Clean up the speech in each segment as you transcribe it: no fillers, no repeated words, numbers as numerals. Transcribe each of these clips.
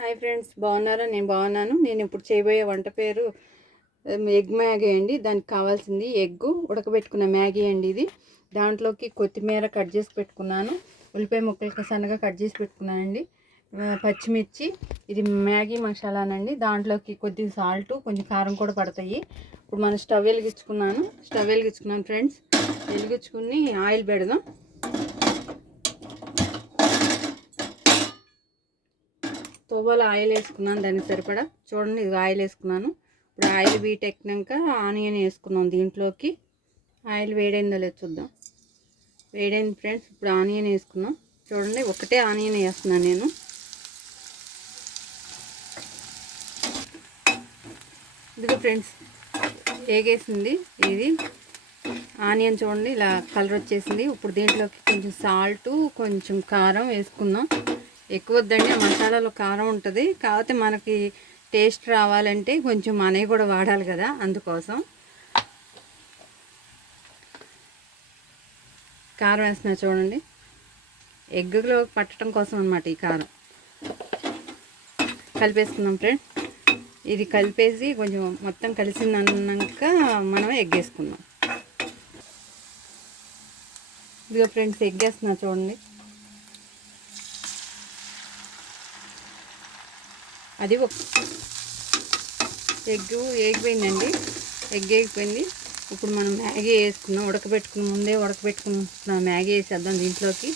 Hi friends, బాగున్నారా? నేను బాగున్నాను. నేను ఇప్పుడు చేయబోయే వంట పేరు ఎగ్ మ్యాగీ అండి. దానికి కావాల్సింది ఎగ్గు, ఉడకబెట్టుకున్న మ్యాగీ అండి ఇది. దాంట్లోకి కొత్తిమీర కట్ చేసి పెట్టుకున్నాను, ఉల్లిపాయ ముక్కలు సన్నగా కట్ చేసి పెట్టుకున్నానండి, పచ్చిమిర్చి. ఇది మ్యాగీ మసాలానండి. దాంట్లోకి కొద్దిగా సాల్ట్, కొంచెం కారం కూడా పడతాయి. ఇప్పుడు మనం స్టవ్ వెలిగించుకున్నాను ఫ్రెండ్స్. వెలిగించుకుని ఆయిల్ పెడదాం. తోవలో ఆయిల్ వేసుకున్నాను, దానికి సరిపడా. చూడండి, ఇది ఆయిల్ వేసుకున్నాను. ఇప్పుడు ఆయిల్ వీట్ ఎక్కినాక ఆనియన్ వేసుకున్నాం దీంట్లోకి. ఆయిల్ వేడైందో లేదు చూద్దాం. వేడైంది ఫ్రెండ్స్. ఇప్పుడు ఆనియన్ వేసుకున్నాం. చూడండి, ఒకటే ఆనియన్ వేస్తున్నాను నేను. ఇదిగో ఫ్రెండ్స్, వేగేసింది ఇది ఆనియన్. చూడండి, ఇలా కలర్ వచ్చేసింది. ఇప్పుడు దీంట్లోకి కొంచెం సాల్ట్, కొంచెం కారం వేసుకుందాం. ఎక్కువ వద్దండి, మసాలాలో కారం ఉంటుంది. కాకపోతే మనకి టేస్ట్ రావాలంటే కొంచెం మనవి కూడా వాడాలి కదా, అందుకోసం కారం వేస్తున్నా. చూడండి, ఎగ్గులో పట్టడం కోసం అన్నమాట ఈ కారం. కలిపేసుకుందాం ఫ్రెండ్స్. ఇది కలిపేసి కొంచెం మొత్తం కలిసిందన్నాక మనం ఎగ్ వేసుకుందాం. ఇదిగో ఫ్రెండ్స్, ఎగ్ వేస్తున్నా చూడండి. అది ఎగ్ వేగిపోయిందండి. ఎగ్ వేగిపోయింది. ఇప్పుడు మనం మ్యాగీ వేసుకున్నాం. ముందే ఉడకబెట్టుకున్న మ్యాగీ వేసేద్దాం దీంట్లోకి.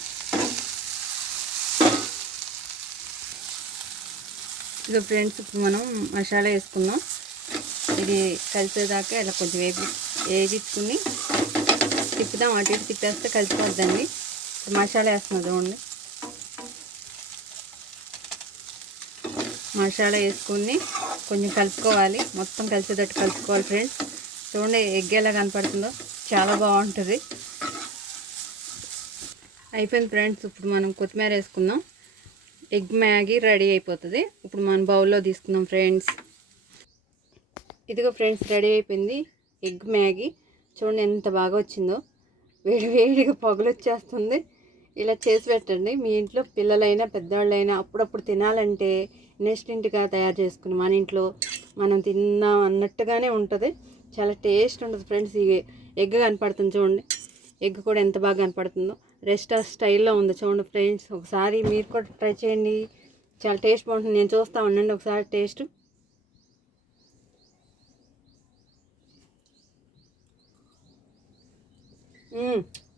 ఇక ఫ్రెండ్స్, ఇప్పుడు మనం మసాలా వేసుకుందాం. ఇది కలిసేదాకా ఇలా కొంచెం వేగించుకుని తిప్పుదాం. అటు ఇటు తిప్పేస్తే కలిసిపోద్దండి. మసాలా వేస్తున్నాం చూడండి. మసాలా వేసుకుని కొంచెం కలుపుకోవాలి. మొత్తం కలిసేటట్టు కలుపుకోవాలి ఫ్రెండ్స్. చూడండి, ఎగ్ ఎలా కనపడుతుందో, చాలా బాగుంటుంది. అయిపోయింది ఫ్రెండ్స్. ఇప్పుడు మనం కొత్తిమీర వేసుకుందాం. ఎగ్ మ్యాగీ రెడీ అయిపోతుంది. ఇప్పుడు మనం బౌల్లో తీసుకుందాం ఫ్రెండ్స్. ఇదిగో ఫ్రెండ్స్, రెడీ అయిపోయింది ఎగ్ మ్యాగీ. చూడండి ఎంత బాగా వచ్చిందో. వేడిగా పొగలు వచ్చేస్తుంది. ఇలా చేసి పెట్టండి. మీ ఇంట్లో పిల్లలైనా పెద్దవాళ్ళైనా అప్పుడప్పుడు తినాలంటే ఇన్స్టెంట్గా తయారు చేసుకుని మన ఇంట్లో మనం తిన్నాం అన్నట్టుగానే ఉంటుంది. చాలా టేస్ట్ ఉంటుంది ఫ్రెండ్స్. ఈ ఎగ్ కనపడుతుంది చూడండి. ఎగ్ కూడా ఎంత బాగా కనపడుతుందో, రెస్టారెంట్ స్టైల్లో ఉంది చూడండి ఫ్రెండ్స్. ఒకసారి మీరు కూడా ట్రై చేయండి, చాలా టేస్ట్ బాగుంటుంది. నేను చూస్తూ ఉండండి ఒకసారి టేస్ట్.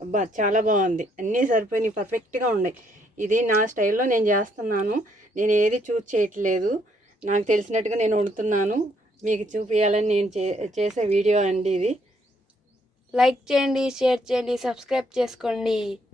అబ్బా, చాలా బాగుంది. అన్నీ సరిపోయినాయి, పర్ఫెక్ట్గా ఉన్నాయి. ఇది నా స్టైల్లో నేను చేస్తున్నాను. నేను ఏది చూస్ చేయట్లేదు, నాకు తెలిసినట్టుగా నేను వండుతున్నాను. మీకు చూపించాలని నేను చేసే వీడియో అండి ఇది. లైక్ చేయండి, షేర్ చేయండి, సబ్స్క్రైబ్ చేసుకోండి.